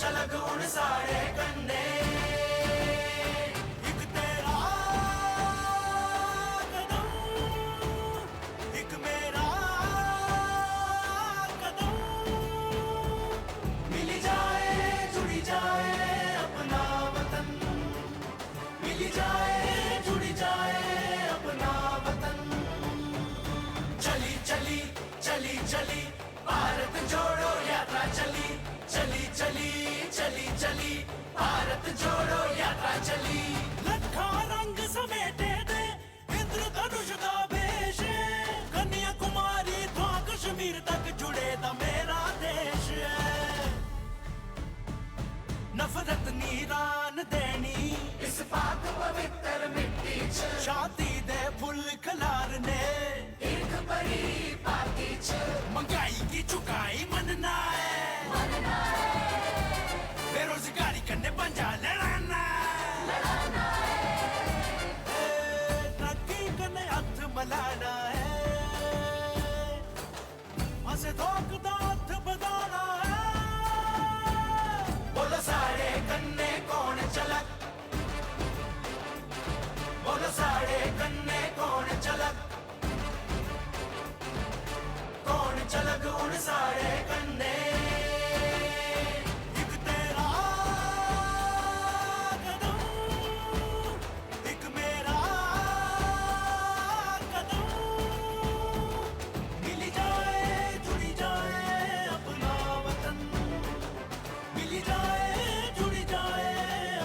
चलग उड़ साड़े कन्ने एक तेरा कदम एक मेरा कदम मिल जाए जुड़ी जाए अपना वतन मिल जाए जुड़ी जाए अपना वतन चली चली चली चली भारत जोड़ो यात्रा चली चली चली चली चली भारत जोड़ो यात्रा चली लखा रंग समेटे दे इंद्रधनुष का भेष कन्याकुमारी तो कश्मीर तक जुड़े दा मेरा देश है नफरत नीरान देनी इस पाक पवित्र मिट्टी च शादी दे फुल खलारने एक बड़ी पार्टी च महंगाई की चुकाई मनना है बेरोजगारी करने पंजा लड़ाना है तरक्की करने हथ मलाना है हंसे धोख दा हथ बदाना है बोलो साड़े कन्ने कौन चलक बोलो साड़े कन्ने कौन चलक उड़ साड़े कन्ने एक तेरा कदम एक मेरा कदम मिल जाए जुड़ी जाए अपना वतन मिल जाए जुड़ी जाए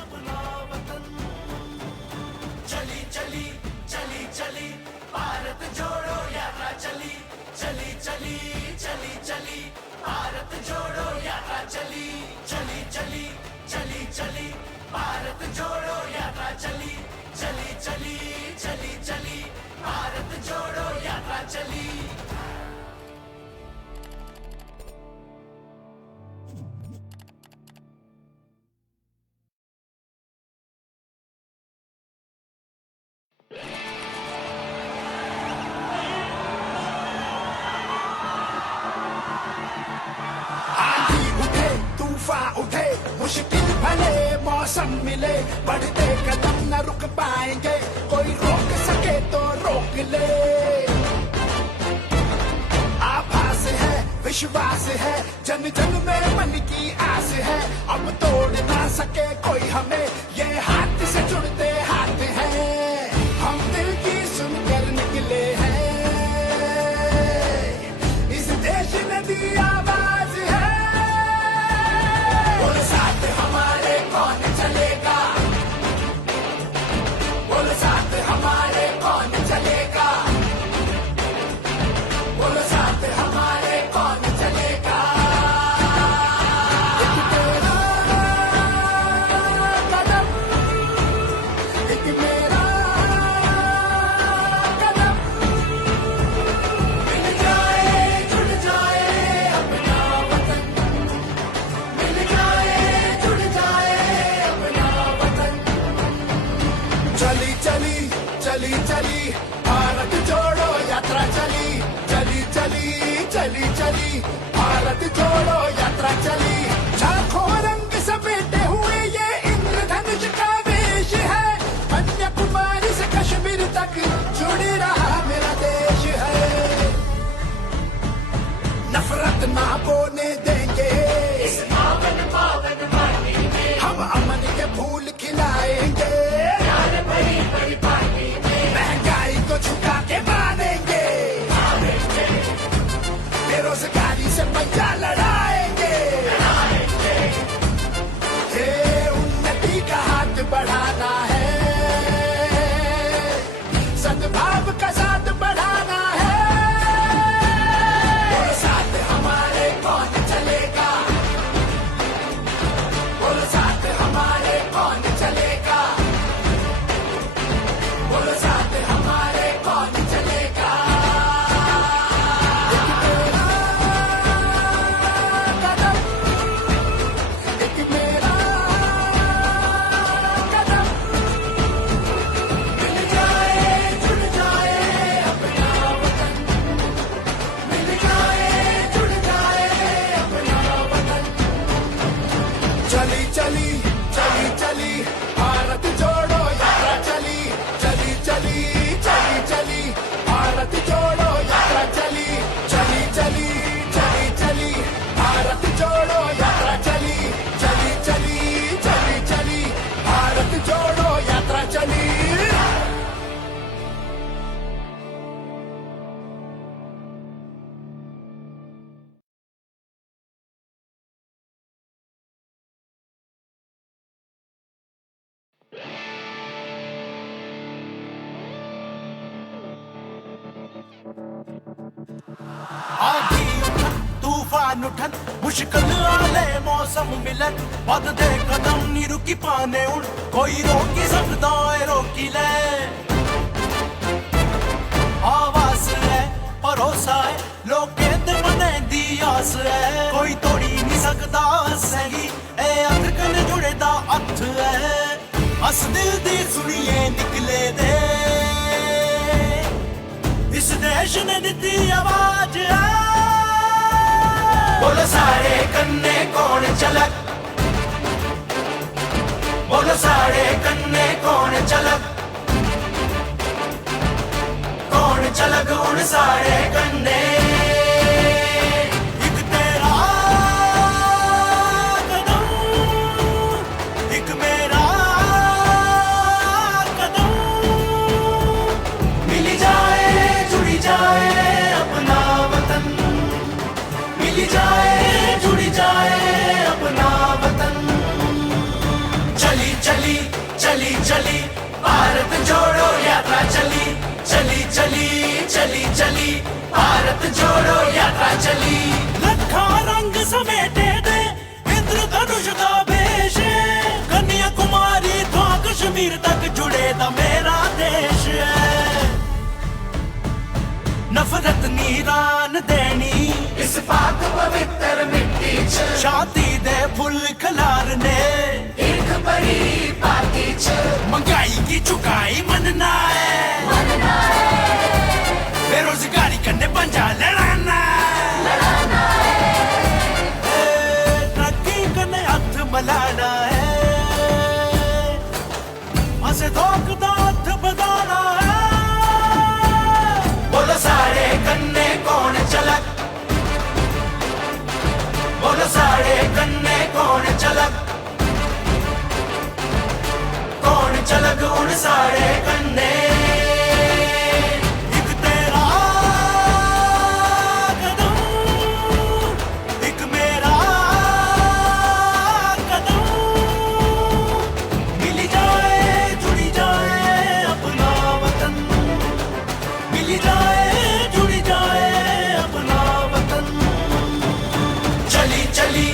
अपना वतन चली चली चली चली भारत जोड़ो यात्रा चली चली चली चली चली भारत जोड़ो यात्रा चली चली चली चली चली भारत जोड़ो यात्रा चली चली चली चली चली भारत जोड़ो यात्रा चली उठे मुश्किल भले मौसम मिले बढ़ते कदम न रुक पाएंगे कोई रोक सके तो रोक ले आभास है विश्वास है जन जन में मन की आस है अब तोड़ ना सके कोई हमें ये हाथ से जुड़ते हाथ हैं हम दिल की सुनकर निकले हैं इस देश ने दी आवाज है बोल साथ हमारे कौन चलेगा बोल साथ हमारे कौन चलेगा बोल साथ हमारे कौन चलेगा एक तेरा कदम एक मेरा कदम मिल जाए जुड़ जाए अपना वतन मिल जाए जुड़ जाए अपना वतन चली चली चली चली भारत जोड़ो यात्रा चली चली चली चली चली भारत जोड़ो यात्रा चली लाखों रंग समेटे हुए ये इंद्रधनुष का वेश है कन्याकुमारी से कश्मीर तक जुड़ रहा मेरा देश है नफरत ना बोने देंगे इस पावन पावन पानी में हम अमन के फूल खिलाएंगे प्यार बड़ी बड़ी पानी में महंगाई को झुका के मानेंगे बेरोजगारी से पंजा लड़ाएंगे ये उन्नति का हाथ बढ़ाना है सद्भाव का साथ बढ़ाना है बोल साथ हमारे कौन चलेगा बोल साथ हमारे कौन चलेगा बोल साथ हमारे कौन चलेगा एक तेरा कदम एक मेरा कदम मिल जाए जुड़ जाए अपना वतन मिल जाए जुड़ जाए जोड़ो यात्रा चली चली चली चली चली भारत जोड़ो यात्रा चली आंधी उठन तूफान उठन मुश्किल आले मौसम मिलन बददे कदम नी रुकी पाने उन कोई रोकी सकदा है रोकी ले आवाज है भरोसा है लोकें ते मने दी आस है कोई तोड़ी नहीं सकदा सही ए हथ कन्ने जुड़े दा हथ है अस दिल दी सुनिए निकले दे इस देश ने दी आवाज है बोलो सारे कन्ने कौन चलक बोलो सारे कन्ने कौन चलक उन सारे कन्ने एक तेरा कदम एक मेरा कदम मिली जाए जुड़ी जाए अपना वतन मिली जाए जुड़ी जाए अपना वतन चली चली चली चली भारत जोड़ो यात्रा चली चली चली चली चली भारत जोड़ो यात्रा चली लखा रंग समेटे दे इंद्रधनुष का भेष कन्याकुमारी तो कश्मीर तक जुड़े दा मेरा देश है नफरत नीरान देनी इस पाक पवित्र मिट्टी च शांति दे फुल खलारने एक बड़ी पार्टी च महंगाई की चुकाई मनना है बेरोजगारी करने पंजा लड़ाना तरक्की करने हाथ मलाना है हंसे धोख दा हाथ बदाना है बोलो सारे कन्ने कौन चलक बोलो सारे कन्ने कौन चलक उन सारे कन्ने एक तेरा कदम एक मेरा कदम मिली जाए जुड़ी जाए अपना वतन मिली जाए जुड़ी जाए अपना वतन चली चली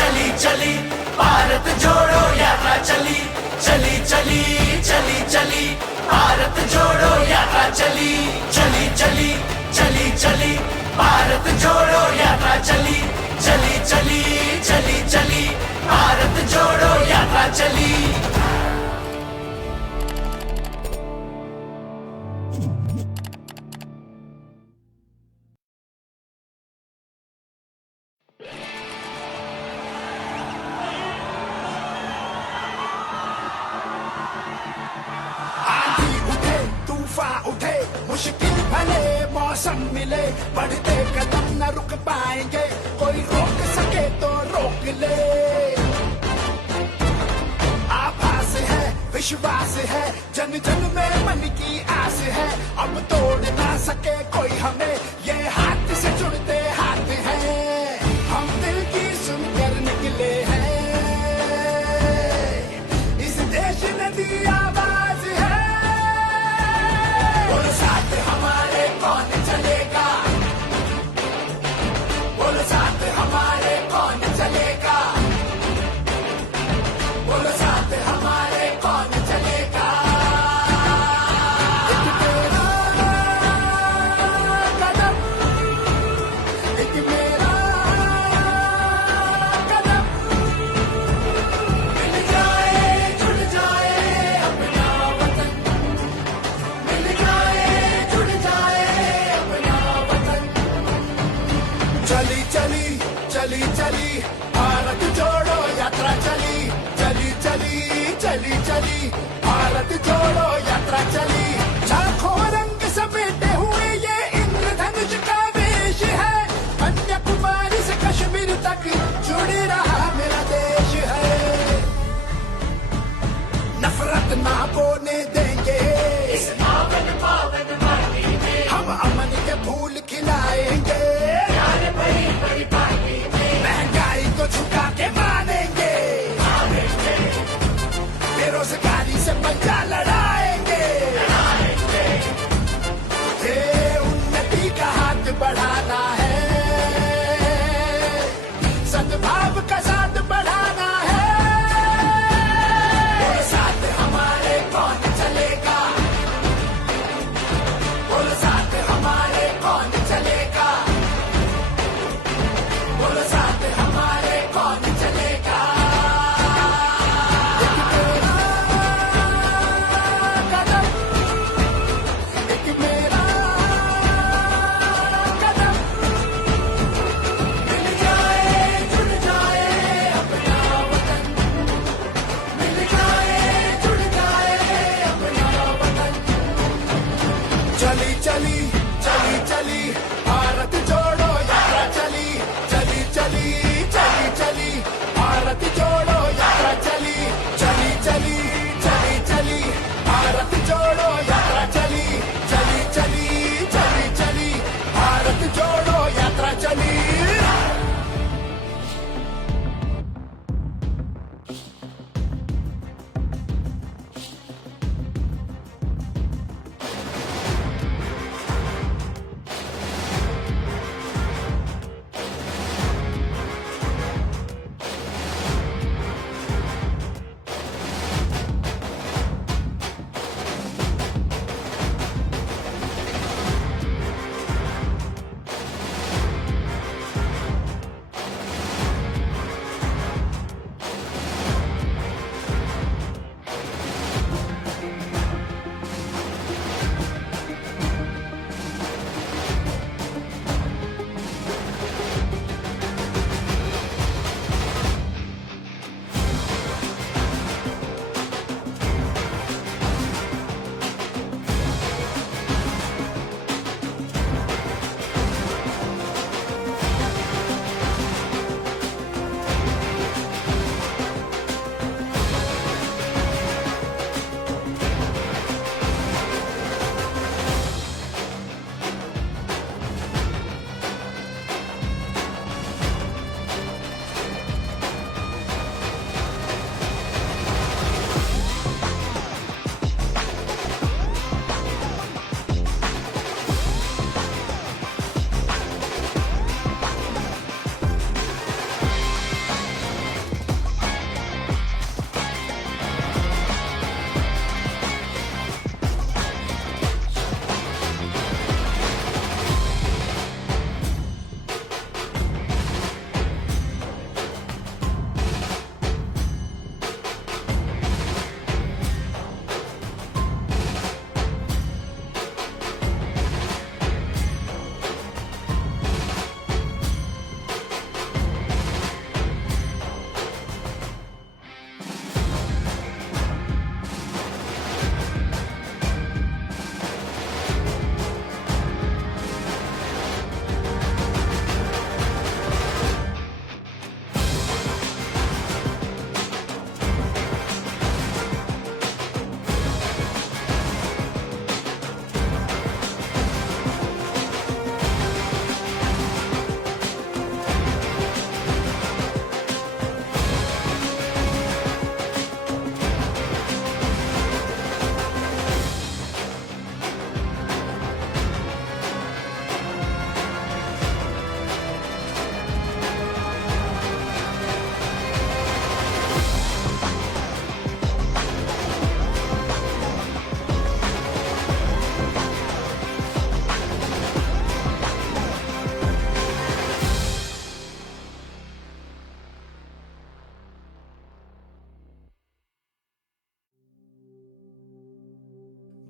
चली चली भारत जोड़ो यात्रा चली चली चली चली चली भारत जोड़ो यात्रा चली चली चली चली चली भारत जोड़ो यात्रा चली चली चली चली चली भारत जोड़ो यात्रा चली उठे मुश्किल भले मौसम मिले बढ़ते कदम न रुक पाएंगे कोई रोक सके तो रोक ले आभास है विश्वास है जन जन में मन की आस है अब तोड़ ना सके कोई हमें ये हाथ से जुड़ते हाथ हैं हम दिल की सुनकर निकले हैं इस देश ने दी आवाज है बोलो साथ हमारे कौन चलेगा बोलो साथ हमारे कौन चलेगा बोलो साथ हमारे कौन चलेगा एक तेरा कदम एक मेरा कदम मिल जाए जुड़ जाए अपना वतन मिल जाए जुड़ जाए अपना वतन चली चली चली चली भारत जोड़ो यात्रा चली चली चली चली चली भारत जोड़ो यात्रा चली लाखों रंग समेटे हुए ये इंद्रधनुष का वेश है कन्याकुमारी से कश्मीर तक सद्भाव का साथ बढ़ाना है। बोलो साथ हमारे कौन चलेगा, बोलो साथ हमारे कौन चलेगा, बोलो साथ हमारे कौन चलेगा। एक मेरा कदम, मिल जाए जुड़ जाए अपना वतन, मिल जाए जुड़ जाए अपना वतन। चली चली चली चली भारत जोड़ो यात्रा चली, चली चली चली चली भारत जोड़ो यात्रा चली, चली चली चली चली भारत जोड़ो यात्रा चली, चली चली चली चली भारत जोड़ो यात्रा चली।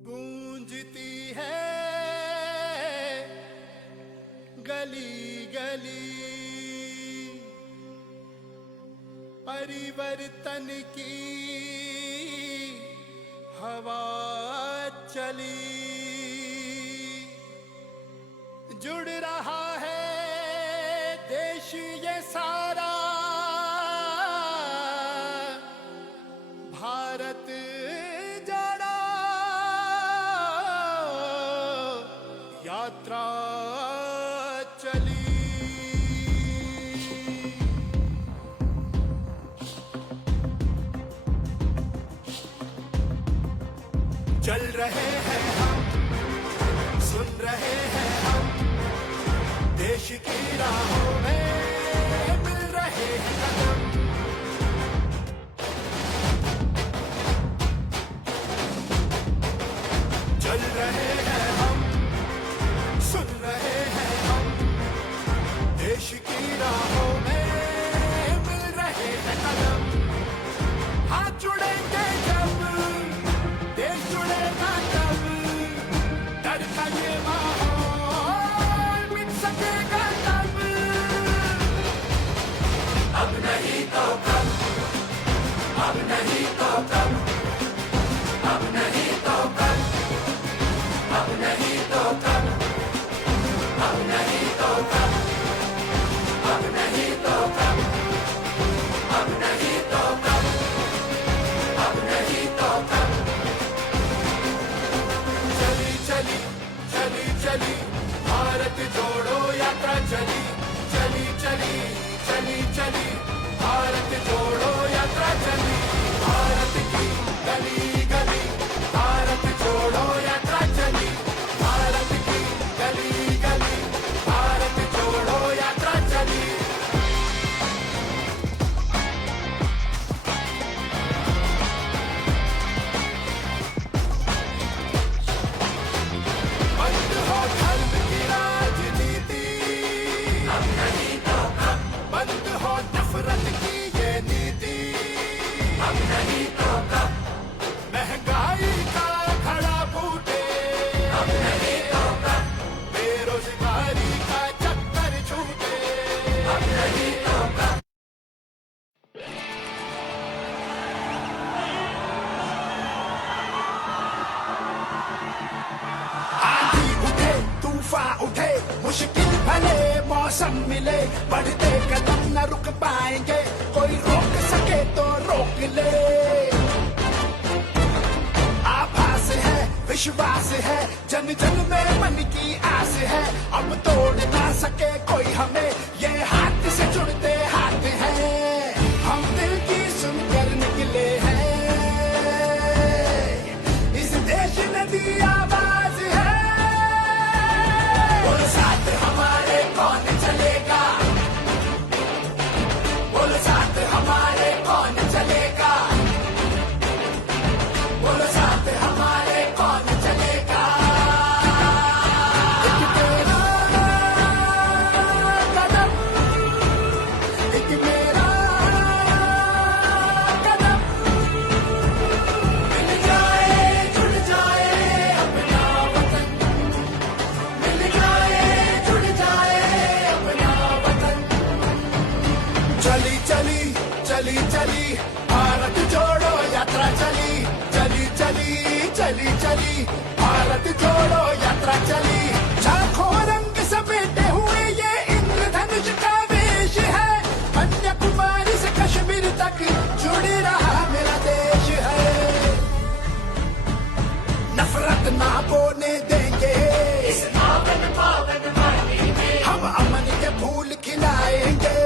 गूंजती है गली गली परिवर्तन की हवा चली, जुड़ रहा है देश ये सारा, भारत जड़ा यात्रा चली। चल रहे हैं हम, सुन रहे हैं हम, देश की राहों में मिल रहे अब नहीं तो कब, अब नहीं तो कब, अब नहीं तो कब, अब नहीं तो कब, अब नहीं तो कब, अब नहीं तो कब, अब नहीं तो कब, अब नहीं तो कब। चली चली चली चली भारत जोड़ो यात्रा चली, चली चली चली चली भारत जोड़ो यात्रा चली, भारत की गली गली भारत जोड़ो यात्रा चली, भारत की गली गली भारत जोड़ो यात्रा चली। बंद हो धर्म की राजनीति, अब नहीं तो कब, बंद हो नफरत की ये नीति, अब नहीं तो कब, महंगाई का खड़ा बूटे, अब नहीं तो कब, बेरोजगारी का चक्कर छूटे, अब नहीं तो कब। आंधी उठे तूफान उठे मुश्किल भले मौसम मिले, बढ़ते कदम न रुक पाएंगे, कोई रोक सके तो रोक ले। आभास है विश्वास है जन जन में मन की आस है, अब तोड़ ना सके कोई हमें, ये हाथ से जुड़ते हाथ हैं, हम दिल की सुनकर निकले हैं, इस देश ने दी आवाज है, बोलो साथ हमारे कौन चलेगा, बोलो साथ हमारे कौन चलेगा, बोलो साथ हमारे कौन चलेगा। एक तेरा कदम, एक मेरा कदम, मिल जाए जुड़ जाए अपना वतन, मिल जाए जुड़ जाए अपना वतन। चली चली चली चली भारत जोड़ो यात्रा चली, चली चली चली चली भारत जोड़ो यात्रा चली, लाखों रंग समेटे हुए ये इंद्रधनुष का वेश है, कन्याकुमारी से कश्मीर तक जुड़ रहा मेरा देश है, नफरत ना बोने देंगे इस पावन पावन वाणी में, हम अमन के फूल खिलाएंगे,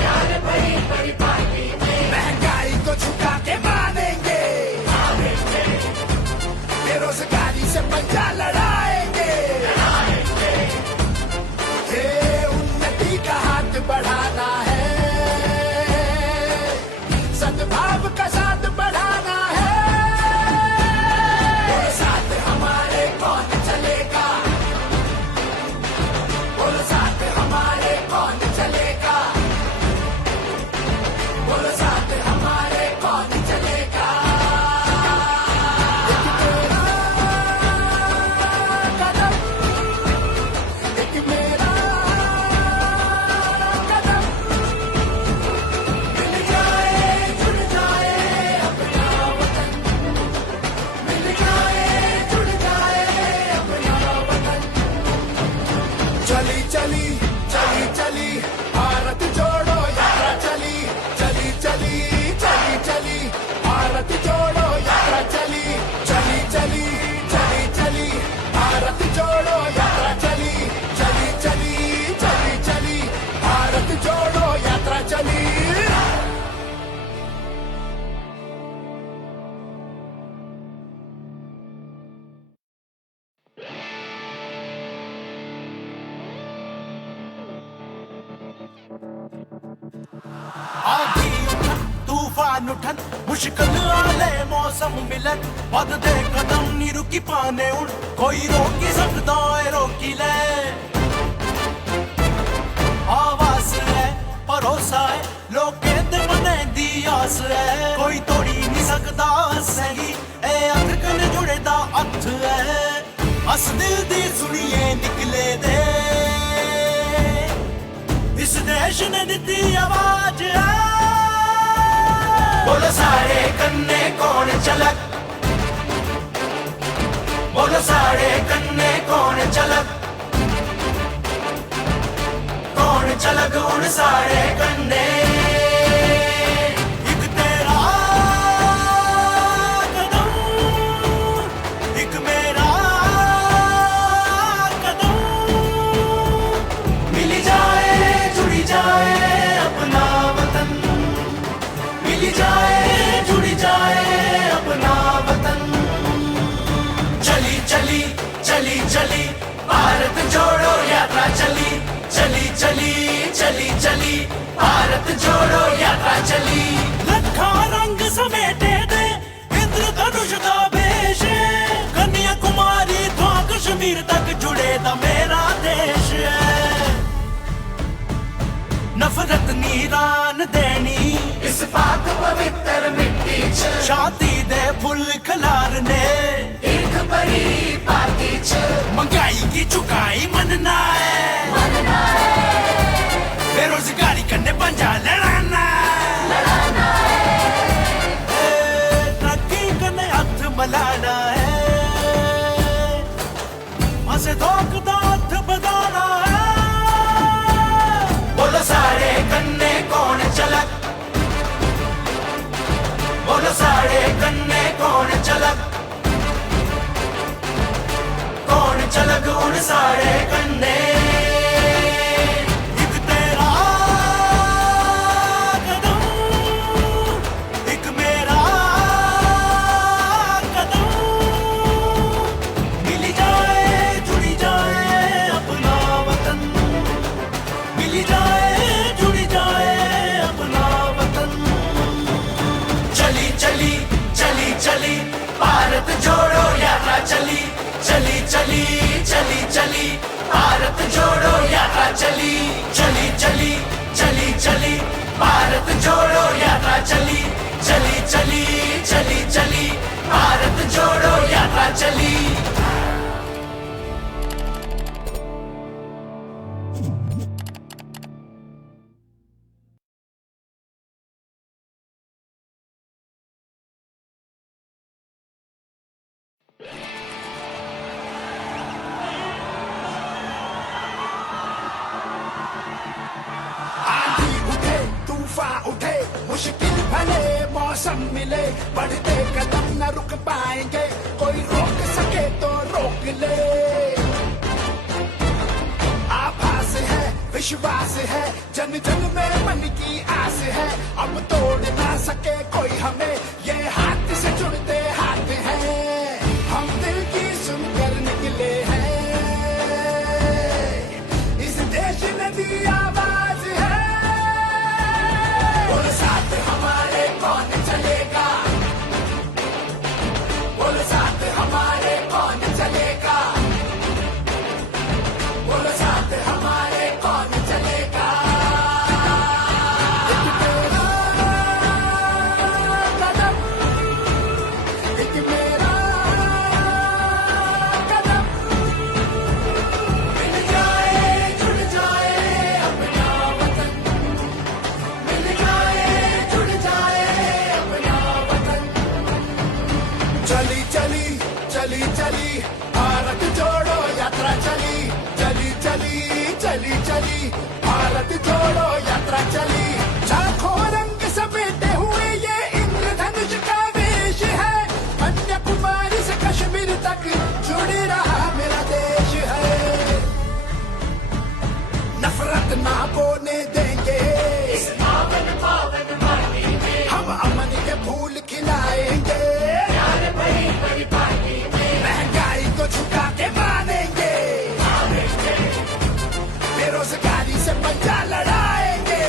प्यार भरी भरी पानी में, महंगाई को झुका के मानेंगे, बेरोजगारी से पंजा लड़ाएंगे, ये उन्नति का हाथ बढ़ाना है, सद्भाव का साथ बढ़ाना है, बोलो साथ हमारे कौन चलेगा, बोलो साथ हमारे कौन चलेगा, बोलो साथ हमारे कौन चलेगा। एक तेरा कदम, एक मेरा कदम, मिल जाए जुड़ जाए अपना वतन, मिल जाए जुड़ जाए अपना वतन। चली चली चली चली भारत जोड़ो यात्रा चली, चली चली चली चली भारत जोड़ो यात्रा चली, चली चली चली चली भारत जोड़ो यात्रा चली, चली चली चली चली भारत जोड़ो यात्रा चली। आंधी उठन तूफान उठन मुश्किल आले मौसम मिलन, बददे कदम नी रुकी पाने उन, कोई रोकी सकदा है रोकी ले, आवाज है भरोसा है लोकें दे मने दी आस है, कोई तोड़ी नहीं सकदा सही ए अख कन जुड़े दा हथ है, अस दिल दी सुनिए निकले दे, इस देश ने दी आवाज है। बोलो सारे कन्ने कौन चलक, बोलो सारे कन्ने कौन चलक, कौन चलक उन सारे कन्ने। एक तेरा कदम, एक मेरा कदम, मिल जाए जुड़ी जाए अपना वतन, मिल जाए जुड़ी जाए अपना वतन। चली चली चली चली भारत जोड़ो यात्रा चली, चली चली चली चली भारत जोड़ो यात्रा चली। लखा रंग समेटे दे इंद्रधनुष दा वेश, कन्याकुमारी तो कश्मीर तक जुड़े दा मेरा देश है। नफरत नीरान देनी इस पाक पवित्र मिट्टी च, शादी दे फुल खलारने एक बड़ी पार्टी च। महंगाई की चुकाई मनना है, बेरोजगारी करने पंजा लड़ाना है, तरक्की करने हाथ मलाना है, हंसे धोख दा हाथ बदाना है। बोलो सारे कन्ने कौन चलक, बोलो सारे कन्ने कौन चलक, कौन चलक उन सारे कन्ने। एक तेरा कदम, एक मेरा कदम, मिल जाए जुड़ी जाए अपना वतन, मिल जाए जुड़ी जाए अपना वतन। चली चली चली चली भारत जोड़ो यात्रा चली, चली चली चली चली भारत जोड़ो यात्रा चली, चली चली चली चली भारत जोड़ो यात्रा चली, चली चली चली चली भारत जोड़ो यात्रा चली। आंधी उठे तूफान उठे मुश्किल भले मौसम मिले, बढ़ते कदम न रुक पाएंगे, कोई रोक सके तो रोक ले। आभास है विश्वास है जन जन में मन की आस है, अब तोड़ ना सके कोई हमें, ये हाथ से जुड़ते हाथ हैं, हम दिल की सुनकर निकले हैं, इस देश ने दी आवाज है। बोलो साथ हमारे कौन चलेगा, बोलो साथ हमारे कौन चलेगा, बोलो साथ हमारे कौन चलेगा। एक तेरा कदम, एक मेरा कदम, मिल जाए जुड़ जाए अपना वतन, मिल जाए जुड़ जाए अपना वतन। चली चली चली चली भारत जोड़ो यात्रा चली, चली चली चली चली भारत जोड़ो यात्रा चली। लाखों रंग समेटे हुए ये इंद्रधनुष का वेश है, कन्याकुमारी से कश्मीर तक जुड़ रहा मेरा देश है। नफरत ना बोने देंगे इस पावन पावन माटी में, हम अमन के फूल खिलाएंगे, प्यार भरी भरी पार्टी में, महंगाई को झुका के मानेंगे, बेरोजगारी से पंजा लड़ाएंगे।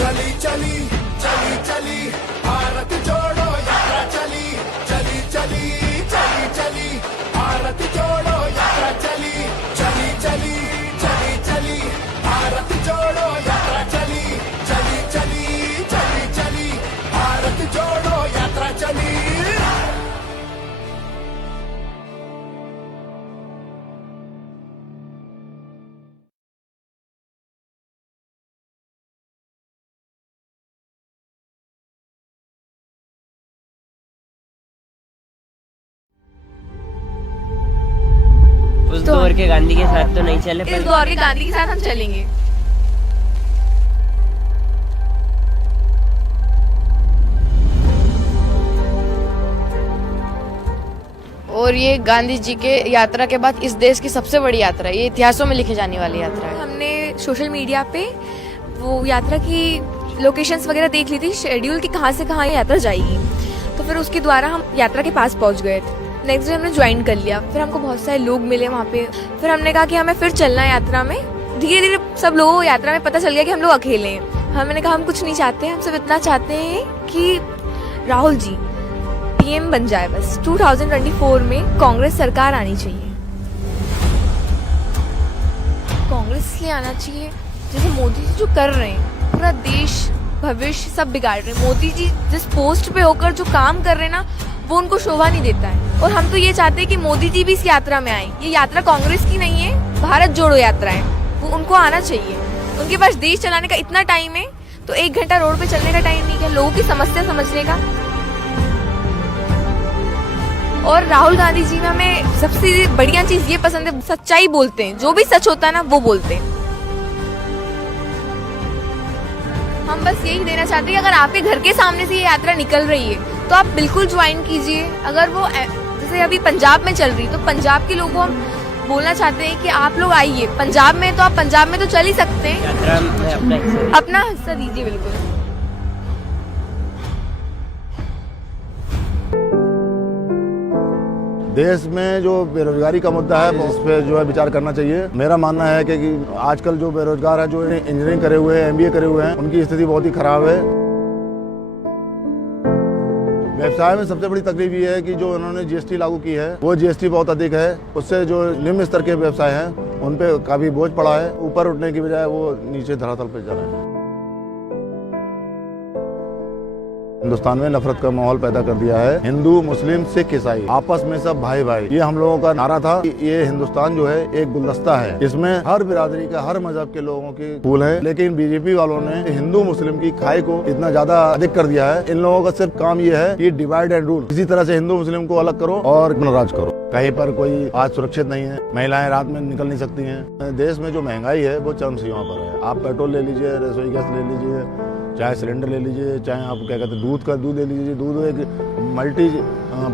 चली चली चली चली भारत जोड़ो यात्रा चली चली चली चली चली भारत जोड़ो यात्रा चली चली चली चली चली भारत जोड़ो यात्रा चली चली चली चली चली भारत जोड़ो यात्रा चली। उस दौर के गांधी के साथ तो नहीं चले इस पर दौर के गांधी के साथ हम चलेंगे। और ये गांधी जी के यात्रा के बाद इस देश की सबसे बड़ी यात्रा है, ये इतिहासों में लिखे जाने वाली यात्रा है। हमने सोशल मीडिया पे वो यात्रा की लोकेशंस वगैरह देख ली थी, शेड्यूल की कहाँ से कहाँ ये यात्रा जाएगी। तो फिर उसके द्वारा हम यात्रा के पास पहुंच गए थे। नेक्स्ट डे हमने ज्वाइन कर लिया। फिर हमको बहुत सारे लोग मिले वहाँ पे। फिर हमने कहा कि हमें फिर चलना है यात्रा में। धीरे धीरे सब लोगों को यात्रा में पता चल गया कि हम लोग अकेले हैं। हमने कहा हम कुछ नहीं चाहते, हम सिर्फ इतना चाहते हैं कि राहुल जी पीएम बन जाए। बस 2024 में कांग्रेस सरकार आनी चाहिए। कांग्रेस इसलिए आना चाहिए जैसे मोदी जी जो कर रहे हैं, पूरा देश भविष्य सब बिगाड़ रहे हैं। मोदी जी जिस पोस्ट पे होकर जो काम कर रहे हैं ना, वो उनको शोभा नहीं देता है। और हम तो ये चाहते हैं कि मोदी जी भी इस यात्रा में आए। ये यात्रा कांग्रेस की नहीं है, भारत जोड़ो यात्रा है। वो उनको आना चाहिए। उनके पास देश चलाने का इतना टाइम है, तो 1 घंटा रोड पे चलने का टाइम नहीं है लोगों की समस्या समझने का। और राहुल गांधी जी में हमें सबसे बढ़िया चीज ये पसंद है, सच्चाई बोलते हैं। जो भी सच होता है ना, वो बोलते हैं। हम बस यही देना चाहते हैं कि अगर आपके घर के सामने से ये यात्रा निकल रही है तो आप बिल्कुल ज्वाइन कीजिए। अगर वो जैसे अभी पंजाब में चल रही, तो पंजाब के लोगों को हम बोलना चाहते हैं कि आप लोग आइए पंजाब में। तो आप पंजाब में तो चल ही सकते हैं, यात्रा में अपना हिस्सा दीजिए बिल्कुल। देश में जो बेरोजगारी का मुद्दा है उस पर जो है विचार करना चाहिए। मेरा मानना है कि आजकल जो बेरोजगार है, जो इंजीनियरिंग करे हुए हैं, एमबीए करे हुए हैं, उनकी स्थिति बहुत ही खराब है। व्यवसाय में सबसे बड़ी तकलीफ ये है कि जो उन्होंने जीएसटी लागू की है, वो जीएसटी बहुत अधिक है। उससे जो निम्न स्तर के व्यवसाय हैं उन पे काफी बोझ पड़ा है। ऊपर उठने की बजाय वो नीचे धरातल पे जा रहे हैं। हिंदुस्तान में नफरत का माहौल पैदा कर दिया है। हिंदू, मुस्लिम, सिख, ईसाई आपस में सब भाई भाई, ये हम लोगों का नारा था। ये हिंदुस्तान जो है एक गुलदस्ता है, इसमें हर बिरादरी का, हर मजहब के लोगों के फूल हैं। लेकिन बीजेपी वालों ने हिंदू मुस्लिम की खाई को इतना ज्यादा अधिक कर दिया है। इन लोगों का सिर्फ काम ये है कि डिवाइड एंड रूल। इसी तरह से हिंदू मुस्लिम को अलग करो और राज करो। कहीं पर कोई आज सुरक्षित नहीं है, महिलाएं रात में निकल नहीं सकती हैं। देश में जो महंगाई है वो चरम सीमा पर है। आप पेट्रोल ले लीजिए, रसोई गैस ले लीजिए, चाहे सिलेंडर ले लीजिए, चाहे आप क्या कहते हैं दूध ले लीजिए। दूध एक मल्टी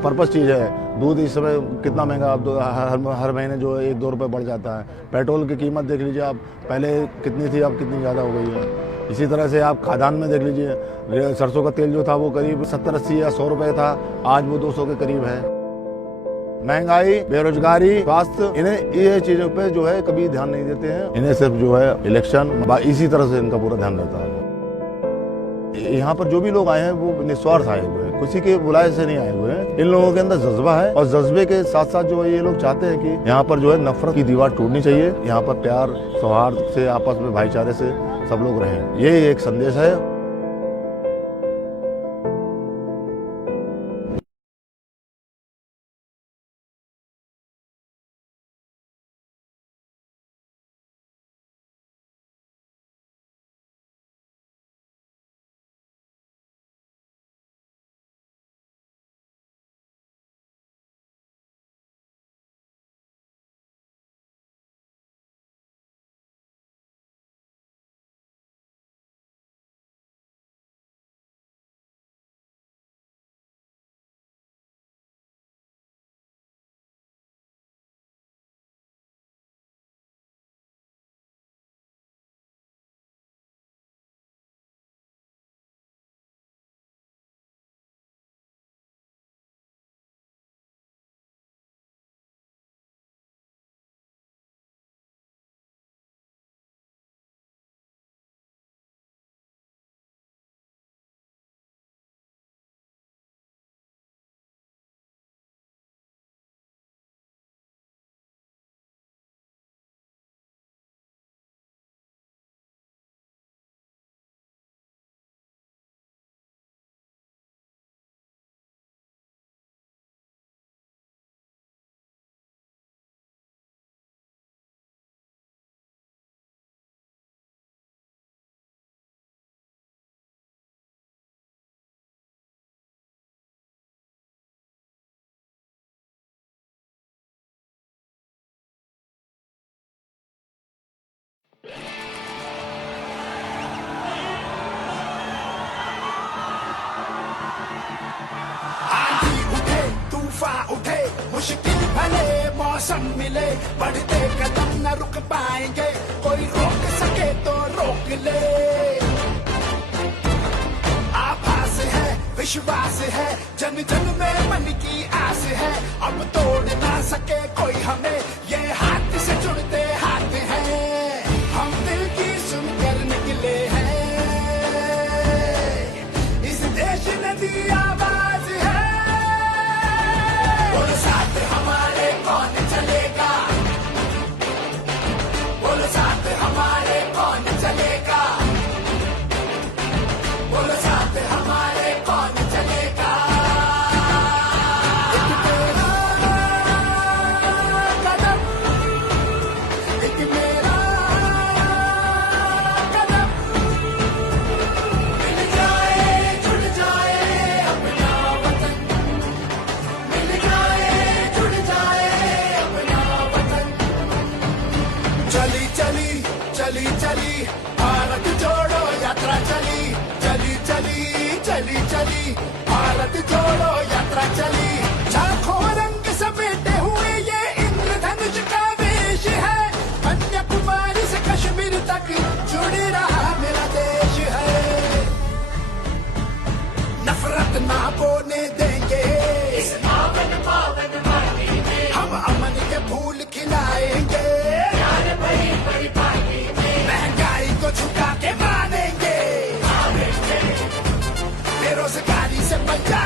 पर्पस चीज़ है। दूध इस समय कितना महंगा, आप हर महीने जो है 1-2 रुपये बढ़ जाता है। पेट्रोल की कीमत देख लीजिए आप, पहले कितनी थी, अब कितनी ज़्यादा हो गई है। इसी तरह से आप खाद्यान्न में देख लीजिए, सरसों का तेल जो था वो करीब 70-80 या 100 रुपये था, आज वो 200 के करीब है। महंगाई, बेरोजगारी, स्वास्थ्य, इन्हें ये चीज़ों पे जो है कभी ध्यान नहीं देते हैं। इन्हें सिर्फ जो है इलेक्शन, इसी तरह से इनका पूरा ध्यान रहता है। यहाँ पर जो भी लोग आए हैं वो निस्वार्थ आए हुए हैं, किसी के बुलाए से नहीं आए हुए हैं। इन लोगों के अंदर जज्बा है और जज्बे के साथ साथ जो है ये लोग चाहते हैं कि यहाँ पर जो है नफरत की दीवार टूटनी चाहिए। यहाँ पर प्यार, सौहार्द से, आपस में भाईचारे से सब लोग रहें। ये एक संदेश है। मौसम मिले बढ़ते कदम न रुक पाएंगे कोई रोक सके तो रोक ले आभास है विश्वास है जन जन में मन की आस है अब तोड़ ना सके कोई हमें ये हाथ से जुड़ते हाथ हैं हम दिल की सुनकर निकले हैं इस देश ने दी आवाज है बोलो साथ हमारे कौन चलेगा बोलो साथ हमारे कौन चलेगा बोलो साथ हमारे कौन चलेगा एक तेरा कदम एक मेरा कदम मिल जाए जुड़ जाए अपना वतन मिल जाए जुड़ जाए अपना वतन चली चली चली चली भारत जोड़ो यात्रा चली चली चली चली चली भारत जोड़ो यात्रा चली लाखों रंग समेटे हुए ये इंद्रधनुष का वेश है कन्याकुमारी से कश्मीर तक जुड़ रहा मेरा देश है नफरत ना बोने देंगे इस पावन पावन माटी में हम अमन के फूल खिलाएंगे महंगाई को झुका के मानेंगे बेरोजगारी से पंजाब